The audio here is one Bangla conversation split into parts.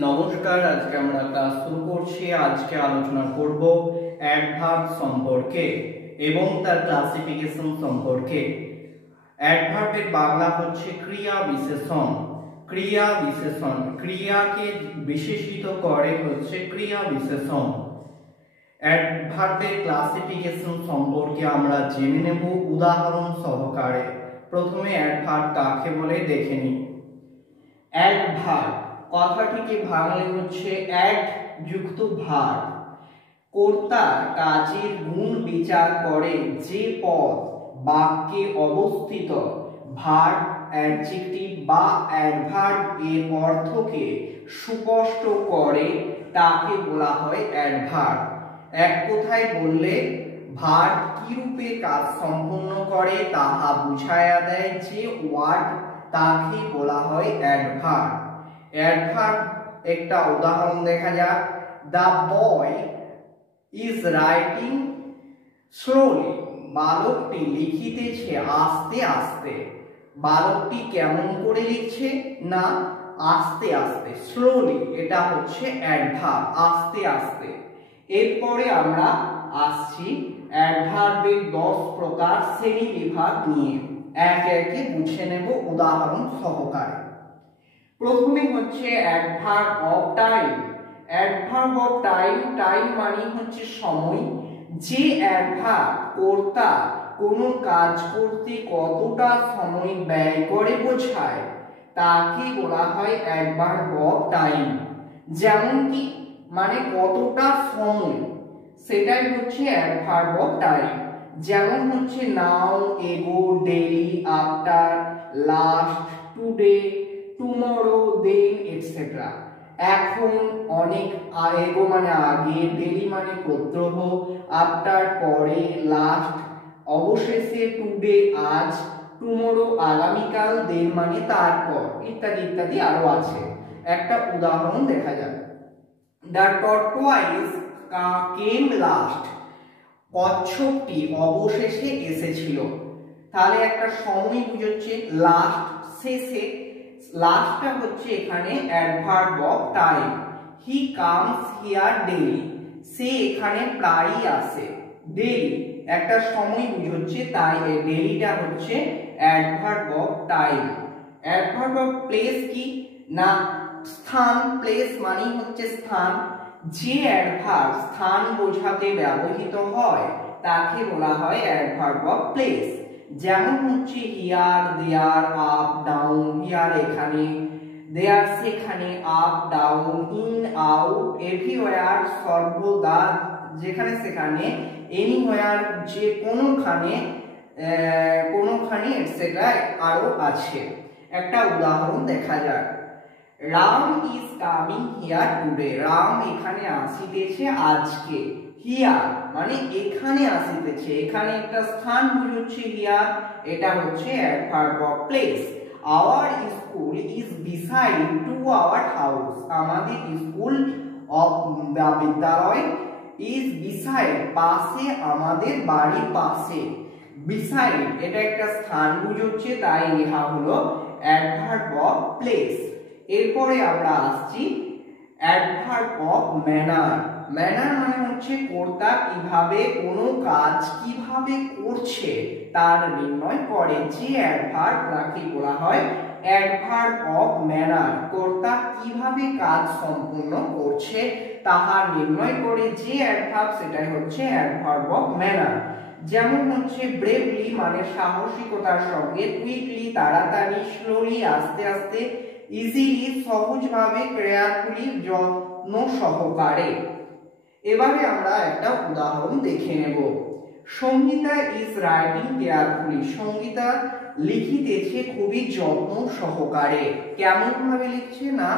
নমস্কার, আজকে আমরা ক্লাস শুরু করছি। আজকে আলোচনা করব অ্যাডভার্ব সম্পর্কে এবং তার ক্লাসিফিকেশন সম্পর্কে। অ্যাডভার্বের বাংলা হচ্ছে ক্রিয়া বিশেষণ। ক্রিয়া বিশেষণ, ক্রিয়াকে বিশেষিত করে হচ্ছে ক্রিয়া বিশেষণ। অ্যাডভার্বের ক্লাসিফিকেশন সম্পর্কে আমরা জেনে নেব উদাহরণ সহকারে। প্রথমে অ্যাডভার্ব কাকে বলে দেখে নিই। অ্যাডভার্ব কথাটিকে ভাঙলে হচ্ছে অ্যাড যুক্ত ভার্ব। কর্তার কাজের গুণ বিচার করে যে পদ বাক্যে অবস্থিত ভার্ব, অ্যাডজেক্টিভ বা অ্যাডভার্ব এর অর্থকে সুস্পষ্ট করে তাকে বলা হয় অ্যাডভার্ব। এক কথায় বললে ভার্ব কি রূপে কাজ সম্পন্ন করে তাহা বুঝাইয়া দেয় যে ওয়ার্ড, তাকে বলা হয় অ্যাডভার্ব। অ্যাডভার্ব একটা উদাহরণ দেখা যাক। The boy is writing slowly. বালকটি লিখিতেছে আস্তে আস্তে। বালকটি কেমন করে লিখছে না আস্তে আস্তে, স্লোলি। এটা হচ্ছে অ্যাডভার্ব, আস্তে আস্তে। এরপরে আমরা আসছি অ্যাডভার্বের 10 প্রকার শ্রেণী বিভাগ নিয়ে। একে একে বুঝে নেব উদাহরণ সহকারে। প্রথমে হচ্ছে adverb of time. Adverb of time, time মানে হচ্ছে সময়। যে অ্যাডভার্ব কর্তা কোনো কাজ করতে কতটা সময় ব্যয় করে বোঝায় তাকে বলা হয় অ্যাডভার্ব অফ টাইম। যেমন কি মানে কতটা সময়, সেটাই হচ্ছে অ্যাডভার্ব অফ টাইম। যেমন হচ্ছে now, ago, daily, after, last, today, tomorrow, then etcetera. এখন, অনেক, এগো মানে আগে, ডেইলি মানে প্রত্যহ, আফটার পরে, লাস্ট অবশেষে, টুডে আজ, টুমরো আগামীকাল, দেন মানে তারপর, ইত্যাদি ইত্যাদি আরো আছে। একটা উদাহরণ দেখা যাক। The টর্টওয়াইজ came last. কচ্ছপটি অবশেষে এসেছিল। তাহলে একটা সময় বুঝাচ্ছে লাস্ট, শেষে। লাস্টটা হচ্ছে এখানে adverb of time. He comes here daily. সে এখানে প্রায়ই আসে। ডেইলি একটা সময় বুঝাচ্ছে, তাই এই ডেইলিটা হচ্ছে adverb of time. Adverb of place কি না স্থান। প্লেস মানে হচ্ছে স্থান। যে অ্যাডভার্ব স্থান বোঝাতে ব্যবহৃত হয় তাকে বলা হয় অ্যাডভার্ব অফ প্লেস। যেমন হচ্ছে here, there, up, down. Here এখানে, দেয়ার সেখানে, up down, in out, everywhere সর্বদা, যেখানে সেখানে, এনিওয়্যার যে কোনোখানে, কোনোখানে এটসেট্রা আরো আছে। একটা উদাহরণ দেখা যাক। Ram is coming here today. Ram এখানে আসিতেছে আজকে। হিয়ার মানে এখানে আসিতেছে, এখানে একটা স্থান বুঝাচ্ছে হিয়ার, এটা হচ্ছে adverb of place. Our school is beside to our house. আমাদের স্কুল অফ বিদ্যালয় ইজ বিসাইড পাশে, আমাদের বাড়ির পাশে। বিসাইড এটা একটা স্থান বুঝাচ্ছে, তাই লেখা হলো অ্যাডভার্ব অফ প্লেস। এরপরে আমরা আসছি অ্যাডভার্ব অফ ম্যানার। ম্যানার মানে হচ্ছে কর্তা কিভাবে কোনো কাজ কিভাবে করছে তার নির্ণয় করে যে অ্যাডভার্ব, তাকে বলা হয় অ্যাডভার্ব অফ ম্যানার। কর্তা কিভাবে কাজ সম্পূর্ণ করছে তাহা নির্ণয় করে যে অ্যাডভার্ব, সেটাই হচ্ছে অ্যাডভার্ব অফ ম্যানার। যেমন হচ্ছে ব্রেভলি মানে সাহসিকতার সঙ্গে, কুইকলি তাড়াতাড়ি, স্লোলি আস্তে আস্তে, ইজিলি সহজভাবে, কেয়ারফুলি যত্ন সহকারে। এবারে আমরা একটা উদাহরণ দেখে নেব। Sangita is writing carefully. Sangita লিখিতেছে খুবই যত্ন সহকারে। কেমন ভাবে লিখছে না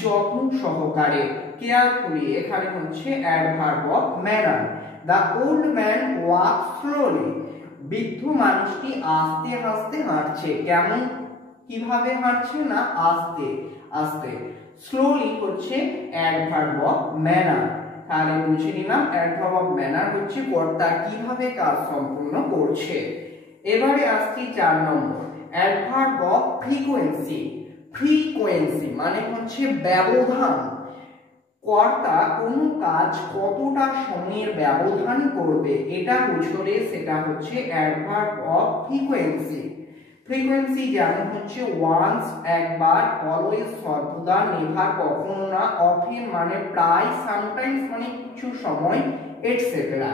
যত্ন সহকারে। কেয়ারফুলি এখানে হচ্ছে adverb of manner. The old man walk slowly. বৃদ্ধ মানুষটি আস্তে আস্তে হাঁটছে। কেমন কিভাবে হাঁটছে না আস্তে আস্তে। স্লোলি হচ্ছে অ্যাডভার্ব অফ ম্যানার। তাহলে বুঝে নিলাম অ্যাডভার্ব অফ ম্যানার হচ্ছে কর্তা কিভাবে কাজ সম্পূর্ণ করছে। এবারে আসছি 4 নম্বর অ্যাডভার্ব অফ ফ্রিকোয়েন্সি। ফ্রিকোয়েন্সি মানে হচ্ছে ব্যবধান। কর্তা কোনো কাজ কতটা সময়ের ব্যবধান করবে এটা বুঝলে সেটা হচ্ছে অ্যাডভার্ব অফ ফ্রিকোয়েন্সি। ফ্রিকোয়েন্সি যেমন হচ্ছে ওয়ান্স একবার, অলওয়েজ সর্বদা, নেভার কখনো না, অফেন মানে প্রায়, সামটাইমস মানে কিছু সময়, এটসেট্রা।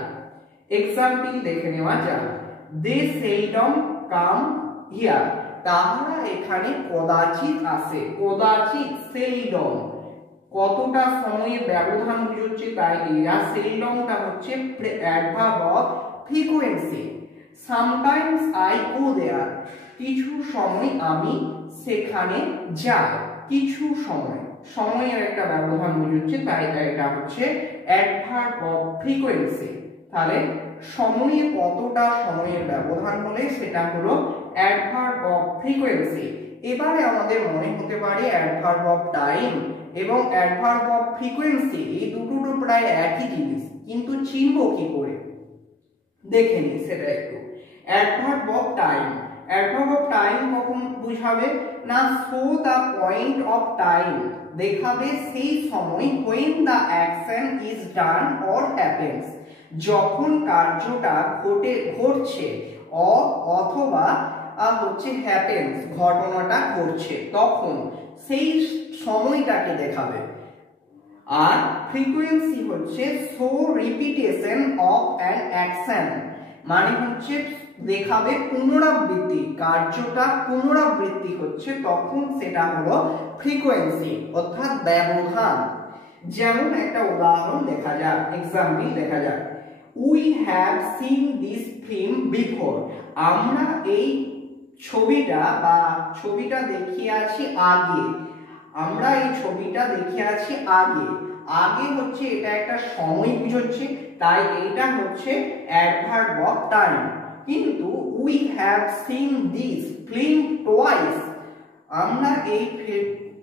এক্সাম্পল দেখে নেওয়া যাক। দে সেলডম কাম হিয়ার, তাহারা এখানে কদাচিৎ আসে। কদাচিৎ, সেলডম কতটা সময়ের ব্যবধান বুঝছে, তাই এরা সেলডমটা হচ্ছে adverb of frequency. Sometimes I go there, কিছু সময় আমি সেখানে যাই। কিছু সময়, সময়ের একটা ব্যবধান বুঝছে, তাই এটা হচ্ছে অ্যাডভার্ব অফ ফ্রিকোয়েন্সি। তাহলে সময়ে কতটা সময়ের ব্যবধান হলে সেটা হলো অ্যাডভার্ব অফ ফ্রিকোয়েন্সি। এবারে আমাদের মনে হতে পারে অ্যাডভার্ব অফ টাইম এবং অ্যাডভার্ব অফ ফ্রিকোয়েন্সি এই দুটো প্রায় একই জিনিস, কিন্তু চিনব কি করে দেখে নিই সেটা একটু। Adverb of time, adverb of time কখন বুঝাবে না, show the point of time, দেখাবে সেই সময়, when the action is done or happens, যখন কার্যটা ঘটছে, অথবা হচ্ছে happens, ঘটনাটা ঘটছে, তখন সেই সময়টাকে দেখাবে। আর ফ্রিকোয়েন্সি হচ্ছে show repetition of an action, মানে হচ্ছে দেখাবে পুনরাবৃত্তি, কার্যটা পুনরাবৃত্তি হচ্ছে তখন সেটা হলো ফ্রিকোয়েন্সি অর্থাৎ ব্যবধান। যেমন একটা উদাহরণ দেখা যাক, এক্সাম্পল দেখা যাক। We have seen this film before, আমরা এই ছবিটা দেখিয়াছি আগে। আমরা এই ছবিটা দেখিয়াছি আগে। আগে হচ্ছে এটা একটা সময় বুঝাচ্ছে, তাই এটা হচ্ছে অ্যাডভার্ব অফ টাইম। কিন্তু we have seen this film twice, আমরা এই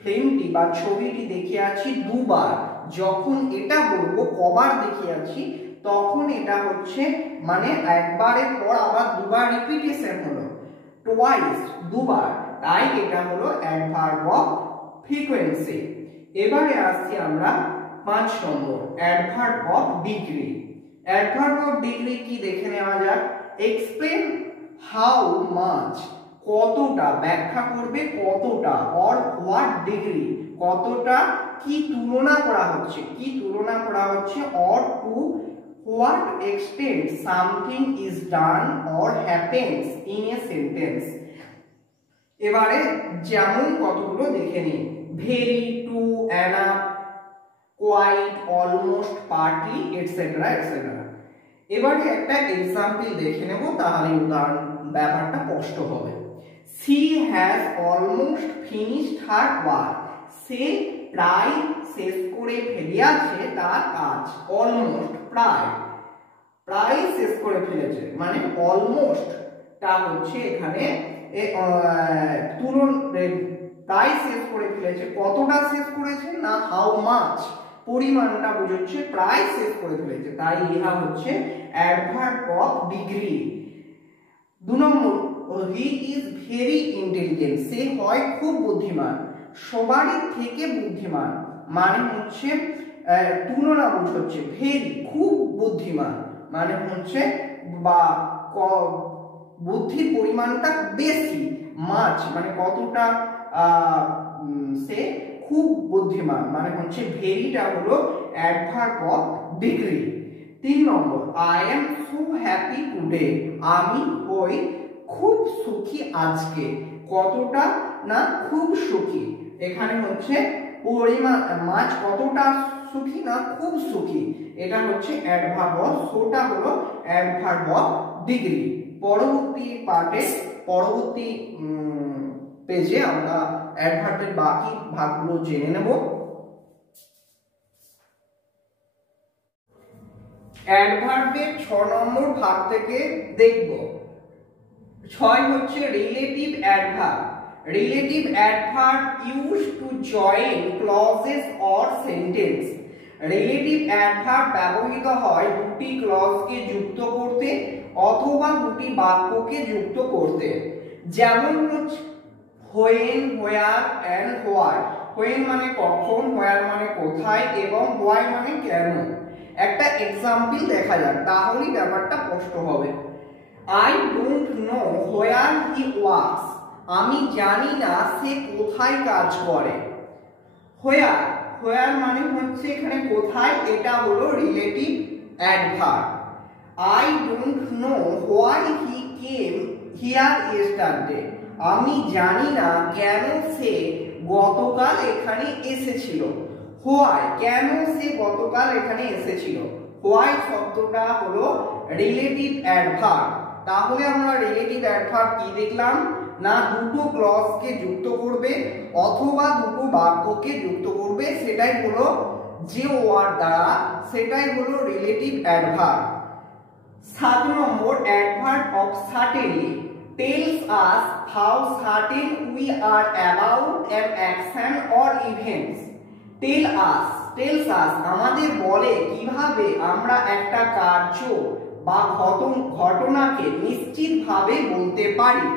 ফিল্মটি বা ছবিটি দেখিয়াছি দুবার। যখন এটা বলবো কবার দেখিয়াছি, তখন এটা হচ্ছে মানে একবারের পর আবার দুবার রিপিটেশন হলো, টুয়াইস দুবার, তাই এটা হলো অ্যাডভার্ব অফ ফ্রিকোয়েন্সি। এবারে আসছি আমরা 5 নম্বর, adverb of degree. Adverb of degree কি দেখে নেওয়া যাক। এক্সপ্লেন হাউ মাচ, কতটা, ব্যাখ্যা করবে কতটা, অর হোয়াট ডিগ্রি, কতটা কি তুলনা করা হচ্ছে, কি তুলনা করা হচ্ছে, or to what extent something is done or happens in a sentence. এবারে যেমন কতগুলো দেখে নিই। Very, too, enough, quite, almost, partly, etcetera etcetera. এবারে একটা এক্সাম্পল দেখে নেব, তাহলে উদাহরণ ব্যাপারটা স্পষ্ট হবে। She has almost finished her work, সে প্রায় শেষ করে ফেলিয়াছে তার কাজ। অলমোস্ট প্রায় শেষ করে ফেলেছে, মানে অলমোস্ট টা হচ্ছে এখানে প্রায় শেষ করে ফেলেছে, কতটা শেষ করেছে না হাউ মাচ, পরিমাণটা বোঝাচ্ছে, প্রায় শেষ করে ফেলেছে, তাই ইহা হচ্ছে অ্যাডভার্ব অফ ডিগ্রি। 2 নম্বর, হি ইজ ভেরি ইন্টেলিজেন্ট, সে হয় খুব বুদ্ধিমান। সবারই থেকে বুদ্ধিমান মানে হচ্ছে তুলনা বোঝাচ্ছে, ভেরি খুব বুদ্ধিমান মানে হচ্ছে বা বুদ্ধির পরিমাণটা বেশি, মাছ মানে কতটা সে খুব বুদ্ধিমান মানে হচ্ছে ভেরিটা হলো adverb of degree. 3 number, I am so happy today, আমি হই খুব সুখী আজকে। কতটা না খুব সুখী, এখানে হচ্ছে পরিমাণ, মাছ কতটা সুখী না খুব সুখী, এটা হচ্ছে অ্যাডভার্ব অফ, সোটা হলো অ্যাডভার্ব অফ ডিগ্রি। পরবর্তী পার্টে, পরবর্তী পেজে আমরা অ্যাডভার্বের বাকি ভাগগুলো জেনে নেব। অ্যাডভার্বের 6 নম্বর ভাগ থেকে দেখব। 6 হচ্ছে relative adverb. Relative adverb use to join clauses or sentence. Relative adverb ব্যবহৃত হয় দুটি ক্লজকে যুক্ত করতে অথবা দুটি বাক্যকে যুক্ত করতে। যেমন হচ্ছে when, where and why। When মানে কখন, হোয়ার মানে কোথায় এবং হোয়াই মানে কেন। একটা এক্সাম্পল দেখা যাক, তাহলেই ব্যাপারটা স্পষ্ট হবে। I don't know where he works, আমি জানি না সে কোথায় কাজ করে। হোয়ার, হোয়ার মানে হচ্ছে এখানে কোথায়, এটা হলো relative adverb. I don't know why he came here yesterday, আমি জানি না কেন সে গতকাল এখানে এসেছিল। হোয়াই, কেন সে গতকাল এখানে এসেছিল। হোয়াই শব্দটা হলো রিলেটিভ অ্যাডভার্ব। তাহলে আমরা রিলেটিভ অ্যাডভার্ব কি দেখলাম না, দুটো ক্লজকে যুক্ত করবে অথবা দুটো বাক্যকে যুক্ত করবে, সেটাই হলো যে ওয়ার্ড দ্বারা, সেটাই হলো relative adverb. 7 number, adverb of certainly tells us how certain we are about an action or events. tells us আমাদের বলে কিভাবে আমরা একটা কার্য বা ঘটনাকে নিশ্চিতভাবে বলতে পারি।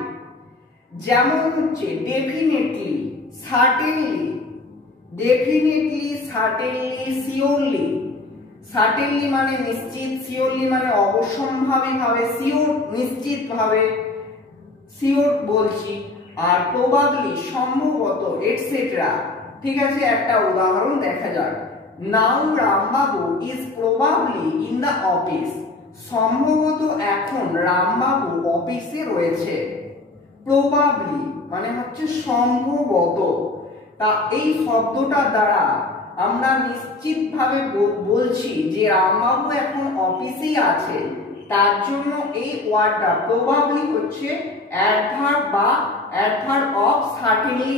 যেমন হচ্ছে definitely, certainly, definitely, certainly, surely. Certainly মানে নিশ্চিত, সিওরলি মানে অবশ্যম্ভাবীভাবে, সিওর নিশ্চিতভাবে, সিওর বলছি, আর প্রবাবলি সম্ভবত, এটসেট্রা। ঠিক আছে, একটা উদাহরণ দেখা যাক। Now Rambabu is probably in the office, সম্ভবত এখন রামবাবু অফিসে রয়েছে। প্রবাবলি মানে হচ্ছে সম্ভবত। তা এই শব্দটা দ্বারা আমরা নিশ্চিতভাবে বলছি যে রামবাবু এখন অফিসেই আছে, তার জন্য এই ওয়ার্ডটা প্রবাবলি হচ্ছে অ্যাডভার্ব বা adverb of certainly,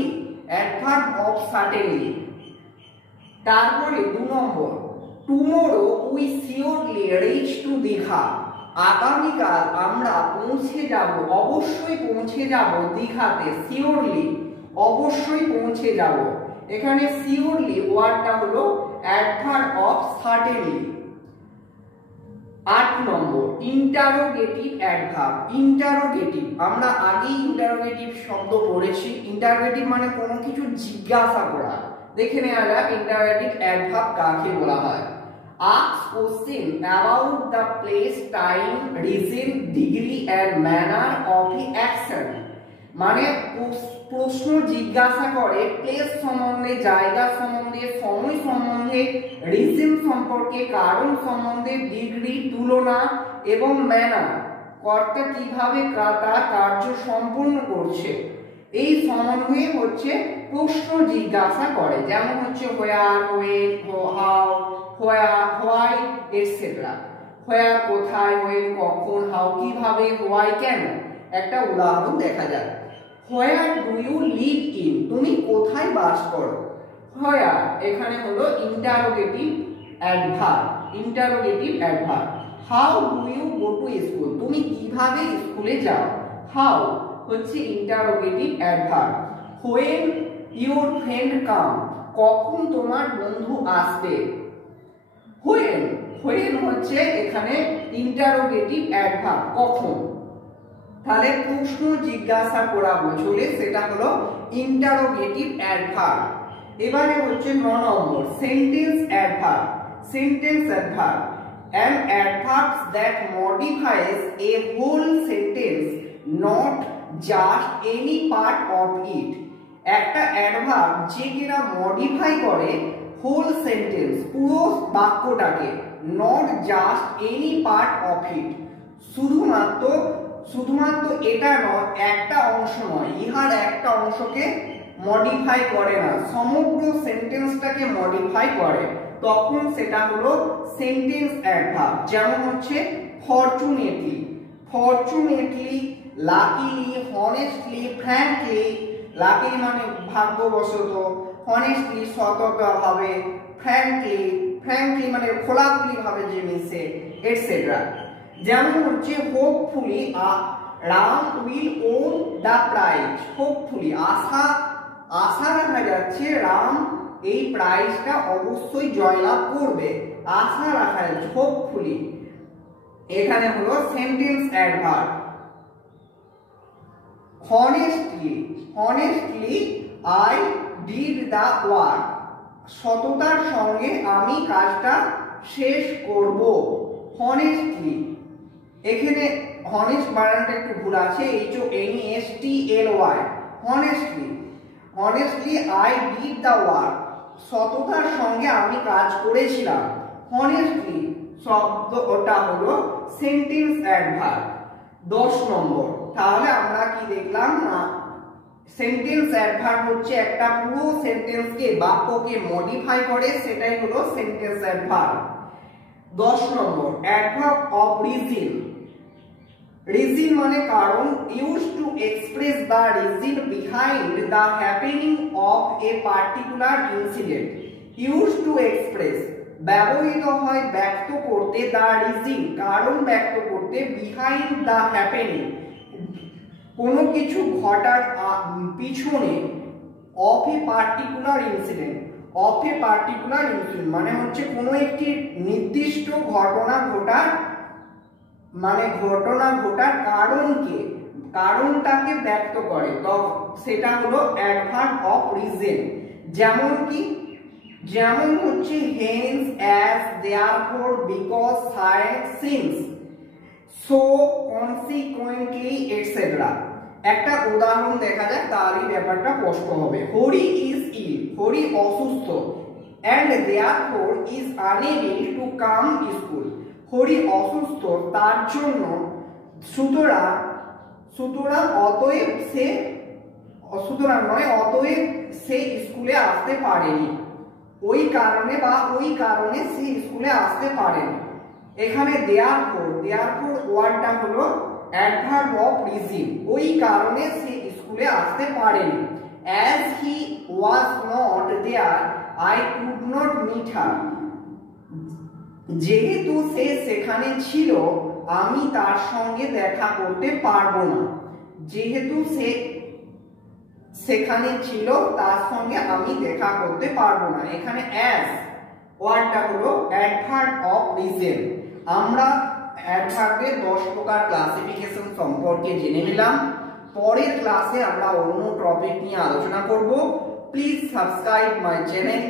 adverb of certainly. তারপরে 2 নম্বর, tomorrow we surely reach to Digha, আগামীকাল আমরা পৌঁছে যাব, অবশ্যই পৌঁছে যাব দীঘাতে। সিওরলি, অবশ্যই পৌঁছে যাব। এখানে সিওরলি ওয়ার্ডটা হলো adverb of certainly. 8 number, interrogative adverb. Interrogative, আমরা আগেই ইন্টারোগেটিভ শব্দ পড়েছি। ইন্টারোগেটিভ মানে কোনো কিছু জিজ্ঞাসা করা। দেখে নেওয়া যাক ইন্টারোগেটিভ অ্যাডভার্ব কাকে বলা হয়। ask question about the place, time, reason, degree and manner of the action, মানে প্রশ্ন জিজ্ঞাসা করে প্লেস সম্বন্ধে, জায়গা সম্বন্ধে, সময় সম্বন্ধে, রিজন সম্পর্কে, কারণ সম্বন্ধে, ডিগ্রি তুলনা এবং ম্যানার কর্তা কিভাবে তার কার্য সম্পূর্ণ করছে, এই সম্বন্ধে হচ্ছে প্রশ্ন জিজ্ঞাসা করে। যেমন হচ্ছে হোয়ার, হোয়েন, হাউ, হোয়াই এটসেট্রা। হোয়ার কোথায়, হোয়েন কখন, হাউ কিভাবে, হোয়াই কেন। একটা উদাহরণ দেখা যায়। Where do you live in, তুমি কোথায় বাস করো। হোয়ার এখানে হলো interrogative adverb, interrogative adverb. How do you go to school, তুমি কিভাবে স্কুলে যাও। হাউ হচ্ছে interrogative adverb. When your friend come, কখন তোমার বন্ধু আসবে। হোয়েন, হোয়েন হচ্ছে এখানে ইন্টারোগেটিভ অ্যাডভার্ব, কখন। তাহলে প্রশ্ন জিজ্ঞাসা করা বোঝালে সেটা হলো ইন্টারোগেটিভ অ্যাডভার্ব। এবারে হচ্ছে 9 নম্বর, sentence adverb. Sentence adverb an adverb that modifies a whole sentence, not just any part of it. একটা অ্যাডভার্ব যে কিনা মডিফাই করে হোল সেন্টেন্স, পুরো বাক্যটাকে, not just any part of it, শুধুমাত্র এটা নয়, একটা অংশ নয়, ইহার একটা অংশকে মডিফাই করে না, সমগ্র সেন্টেন্সটাকে মডিফাই করে, তখন সেটা হলো সেন্টেন্স অ্যাডভার্ব। যেমন হচ্ছে fortunately, fortunately, luckily, honestly, frankly. Luckily মানে ভাগ্যবশত, হনেস্টলি সতর্কভাবে, ফ্র্যাঙ্কলি, ফ্র্যাঙ্কলি মানে খোলাখুলি ভাবে যে মিশে, এটসেট্রা। যেমন হচ্ছে hopefully Ram will won the prize. Hopefully আশা রাখা যাচ্ছে রাম এই প্রাইজটা অবশ্যই জয়লাভ করবে, আশা রাখা যাচ্ছে হোপফুলি। এখানে হলো sentence adverb. honestly, honestly I did the work, সততার সঙ্গে আমি কাজটা শেষ করব। হনেস্টলি, এখানে হনেস্ট বানানটা একটু ভুল আছে, HONESTLY, honestly, honestly I did the work, সততার সঙ্গে আমি কাজ করেছিলাম। হনেস্টলি শব্দটা হলো সেন্টেন্স অ্যাডভার্ব। 10 নম্বর, তাহলে আমরা কি দেখলাম না, সেন্টেন্স অ্যাডভার্ব হচ্ছে একটা পুরো সেন্টেন্সকে, বাক্যকে মডিফাই করে, সেটাই হলো sentence adverb. 10 number, adverb of reason. Reason মানে কারণ, use to express the reason behind the happening of a particular incident. Use to express ব্যবহৃত হয় ব্যক্ত করতে, দ্য রিজন কারণ ব্যক্ত করতে, বিহাইন্ড দ্য হ্যাপেনিং কোনো কিছু ঘটার পিছনে, of a particular incident. Of a particular incident মানে হচ্ছে কোনো একটি নির্দিষ্ট ঘটনা ঘটার, মানে ঘটনা ঘটার কারণকে, কারণটাকে ব্যক্ত করে, তো সেটা হলো অ্যাডভার্ব অফ রিজন। যেমন কি, যেমন হচ্ছে hence, as, therefore, because, since, so, consequently, etcetera. একটা উদাহরণ দেখা যাক, তাহলেই ব্যাপারটা স্পষ্ট হবে। হরি ইজ ইল, হরি অসুস্থ, and therefore is unable to come school, Hari অসুস্থ তার জন্য, সুতরাং অতএব সে, সুতরাং নয় অতএব সে স্কুলে আসতে পারেনি, ওই কারণে বা ওই কারণে সে স্কুলে আসতে পারেনি। এখানে therefore, therefore ওয়ার্ডটা হলো অ্যাডভার্ব অফ রিজন, ওই কারণে সে স্কুলে আসতে পারেনি। as he was not there I could not meet her, যেহেতু সে সেখানে ছিল আমি তার সঙ্গে দেখা করতে পারবো না। যেহেতু সে সেখানে ছিল তার সঙ্গে আমি দেখা করতে পারবো না। এখানে as ওয়ার্ডটা হলো অ্যাডভার্ব অফ রিজন। আমরা অ্যাডভার্বের 10 প্রকার ক্লাসিফিকেশন সম্পর্কে জেনে নিলাম। পরের ক্লাসে আমরা অন্য টপিক নিয়ে আলোচনা করব। Please subscribe my channel.